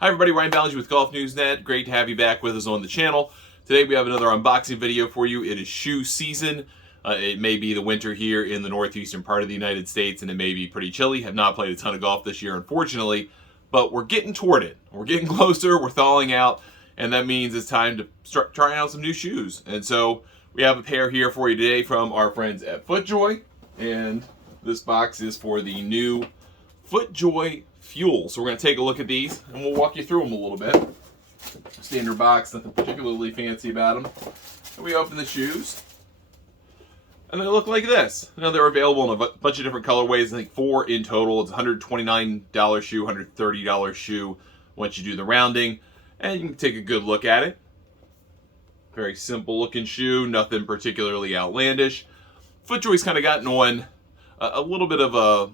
Hi everybody, Ryan Ballengee with Golf News Net. Great to have you back with us on the channel. Today we have another unboxing video for you. It is shoe season. It may be the winter here in the northeastern part of the United States, and it may be pretty chilly. Have not played a ton of golf this year, unfortunately, but we're getting toward it. We're getting closer, we're thawing out, and that means it's time to start trying out some new shoes. And so we have a pair here for you today from our friends at FootJoy, and this box is for the new FootJoy Fuel. So we're going to take a look at these and we'll walk you through them a little bit. Standard box, nothing particularly fancy about them. And we open the shoes and they look like this. Now they're available in a bunch of different colorways. I think 4 in total. It's a $129 shoe, $130 shoe once you do the rounding, and you can take a good look at it. Very simple looking shoe, nothing particularly outlandish. FootJoy's kind of gotten on a little bit of a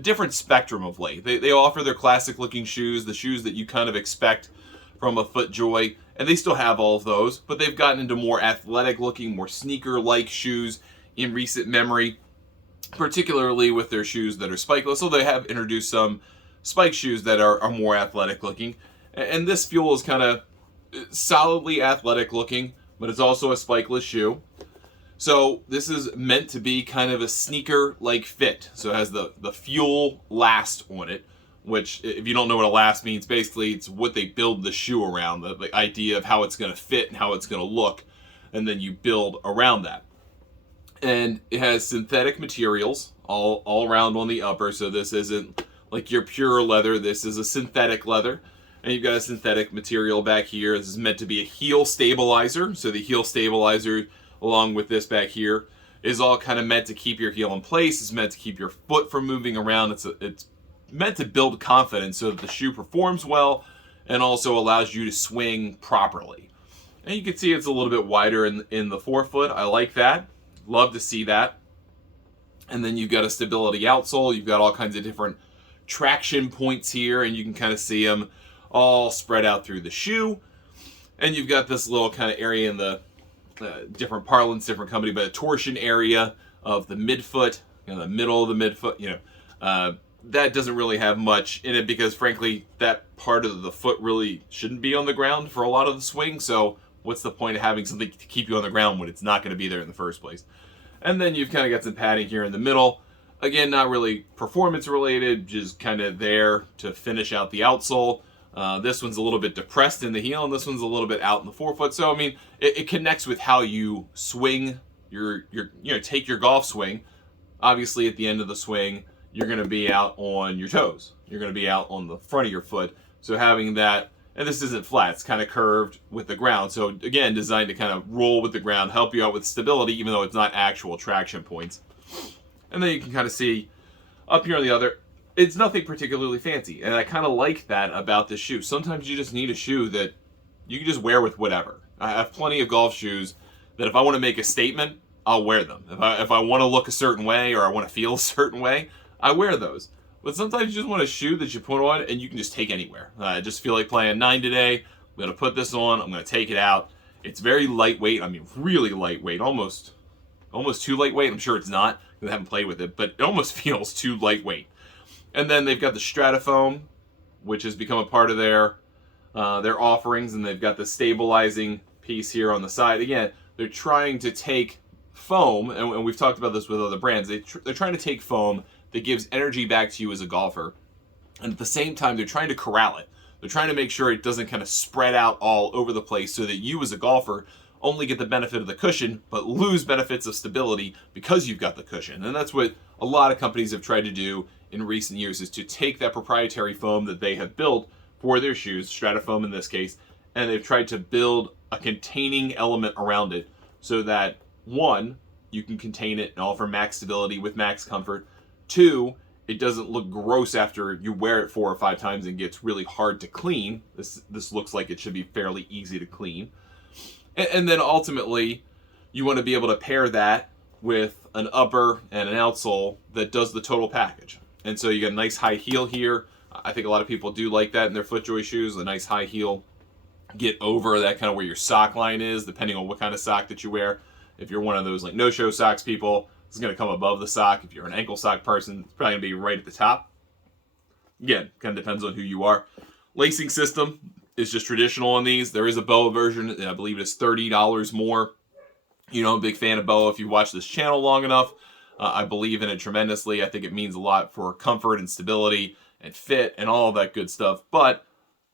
different spectrum of late. They offer their classic looking shoes, the shoes that you kind of expect from a FootJoy, and they still have all of those, but they've gotten into more athletic looking, more sneaker-like shoes in recent memory, particularly with their shoes that are spikeless, so they have introduced some spike shoes that are more athletic looking. And this Fuel is kind of solidly athletic looking, but it's also a spikeless shoe. So this is meant to be kind of a sneaker-like fit. So it has the Fuel last on it, which, if you don't know what a last means, basically it's what they build the shoe around, the idea of how it's going to fit and how it's going to look, and then you build around that. And it has synthetic materials all around on the upper, so this isn't like your pure leather, this is a synthetic leather. And you've got a synthetic material back here. This is meant to be a heel stabilizer, so the heel stabilizer, along with this back here, is all kind of meant to keep your heel in place. It's meant to keep your foot from moving around. It's meant to build confidence so that the shoe performs well and also allows you to swing properly. And you can see it's a little bit wider in the forefoot. I like that. Love to see that. And then you've got a stability outsole. You've got all kinds of different traction points here, and you can kind of see them all spread out through the shoe. And you've got this little kind of area in the different parlance, different company, but a torsion area of the midfoot, the middle of the midfoot, that doesn't really have much in it because, frankly, that part of the foot really shouldn't be on the ground for a lot of the swing. So what's the point of having something to keep you on the ground when it's not going to be there in the first place? And then you've kind of got some padding here in the middle. Again, not really performance related, just kind of there to finish out the outsole. This one's a little bit depressed in the heel, and this one's a little bit out in the forefoot. So, I mean, it connects with how you swing take your golf swing. Obviously, at the end of the swing, you're going to be out on your toes. You're going to be out on the front of your foot. So having that, and this isn't flat, it's kind of curved with the ground. So again, designed to kind of roll with the ground, help you out with stability, even though it's not actual traction points. And then you can kind of see up here on the other, it's nothing particularly fancy, and I kind of like that about this shoe. Sometimes you just need a shoe that you can just wear with whatever. I have plenty of golf shoes that if I want to make a statement, I'll wear them. If I want to look a certain way or I want to feel a certain way, I wear those. But sometimes you just want a shoe that you put on and you can just take anywhere. I just feel like playing 9 today. I'm going to put this on. I'm going to take it out. It's very lightweight. I mean, really lightweight. Almost too lightweight. I'm sure it's not because I haven't played with it, but it almost feels too lightweight. And then they've got the Stratofoam, which has become a part of their offerings, and they've got the stabilizing piece here on the side. Again, they're trying to take foam, and we've talked about this with other brands. They're trying to take foam that gives energy back to you as a golfer, and at the same time, they're trying to corral it. They're trying to make sure it doesn't kind of spread out all over the place so that you as a golfer only get the benefit of the cushion, but lose benefits of stability because you've got the cushion. And that's what a lot of companies have tried to do in recent years, is to take that proprietary foam that they have built for their shoes, Stratofoam in this case, and they've tried to build a containing element around it so that, one, you can contain it and offer max stability with max comfort. 2, it doesn't look gross after you wear it 4 or 5 times and gets really hard to clean. This looks like it should be fairly easy to clean. And then ultimately, you want to be able to pair that with an upper and an outsole that does the total package. And so you got a nice high heel here. I think a lot of people do like that in their FootJoy shoes, a nice high heel. Get over that kind of where your sock line is, depending on what kind of sock that you wear. If you're one of those like no-show socks people, it's going to come above the sock. If you're an ankle sock person, it's probably going to be right at the top. Again, kind of depends on who you are. Lacing system is just traditional on these. There is a BOA version, and I believe it's $30 more. You know, I'm a big fan of BOA. If you watch this channel long enough, I believe in it tremendously. I think it means a lot for comfort and stability and fit and all of that good stuff. But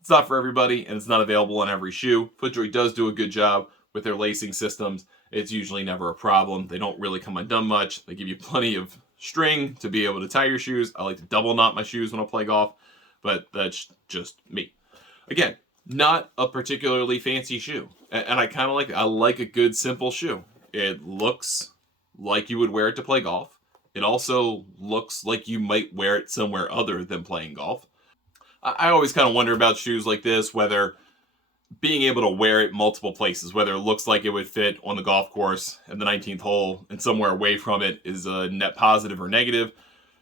it's not for everybody, and it's not available on every shoe. FootJoy does do a good job with their lacing systems. It's usually never a problem. They don't really come undone much. They give you plenty of string to be able to tie your shoes. I like to double knot my shoes when I play golf, but that's just me. Again, not a particularly fancy shoe. And I kind of like it. I like a good, simple shoe. It looks like you would wear it to play golf. It also looks like you might wear it somewhere other than playing golf. I always kind of wonder about shoes like this, whether being able to wear it multiple places, whether it looks like it would fit on the golf course at the 19th hole and somewhere away from it is a net positive or negative.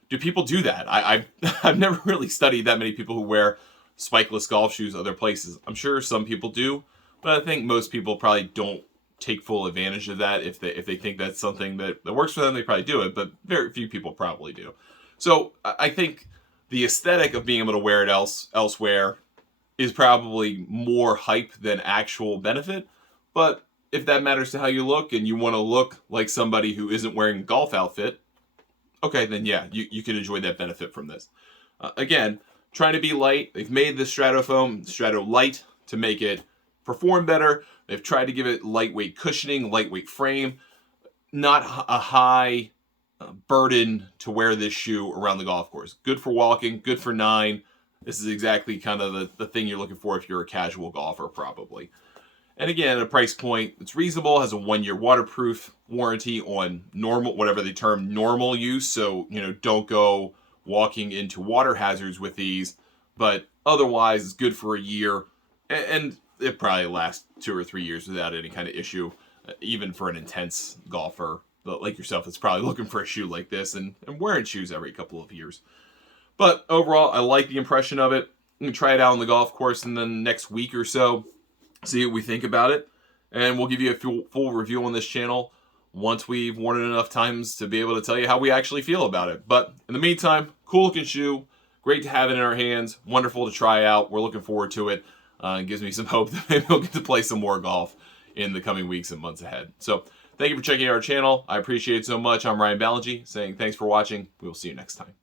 Do people do that? I've never really studied that many people who wear spikeless golf shoes other places. I'm sure some people do, but I think most people probably don't take full advantage of that. If they think that's something that works for them, they probably do it, but very few people probably do. So I think the aesthetic of being able to wear it elsewhere is probably more hype than actual benefit. But if that matters to how you look and you want to look like somebody who isn't wearing a golf outfit, okay, then yeah, you can enjoy that benefit from this. Again, trying to be light. They've made the Stratofoam Strato Light to make it perform better. They've tried to give it lightweight cushioning, lightweight frame. Not a high burden to wear this shoe around the golf course. Good for walking, good for 9. This is exactly kind of the thing you're looking for if you're a casual golfer, probably. And again, at a price point that's reasonable, has a 1-year waterproof warranty on normal, whatever they term normal use. So, you know, don't go walking into water hazards with these, but otherwise it's good for a year, and it probably lasts 2 or 3 years without any kind of issue, even for an intense golfer like yourself that's probably looking for a shoe like this and wearing shoes every couple of years. But overall, I like the impression of it. I'm going to try it out on the golf course in the next week or so, see what we think about it, and we'll give you a full review on this channel once we've worn it enough times to be able to tell you how we actually feel about it. But in the meantime, cool looking shoe, great to have it in our hands, wonderful to try out. We're looking forward to it. It gives me some hope that maybe we'll get to play some more golf in the coming weeks and months ahead. So thank you for checking out our channel. I appreciate it so much. I'm Ryan Ballengee saying thanks for watching. We will see you next time.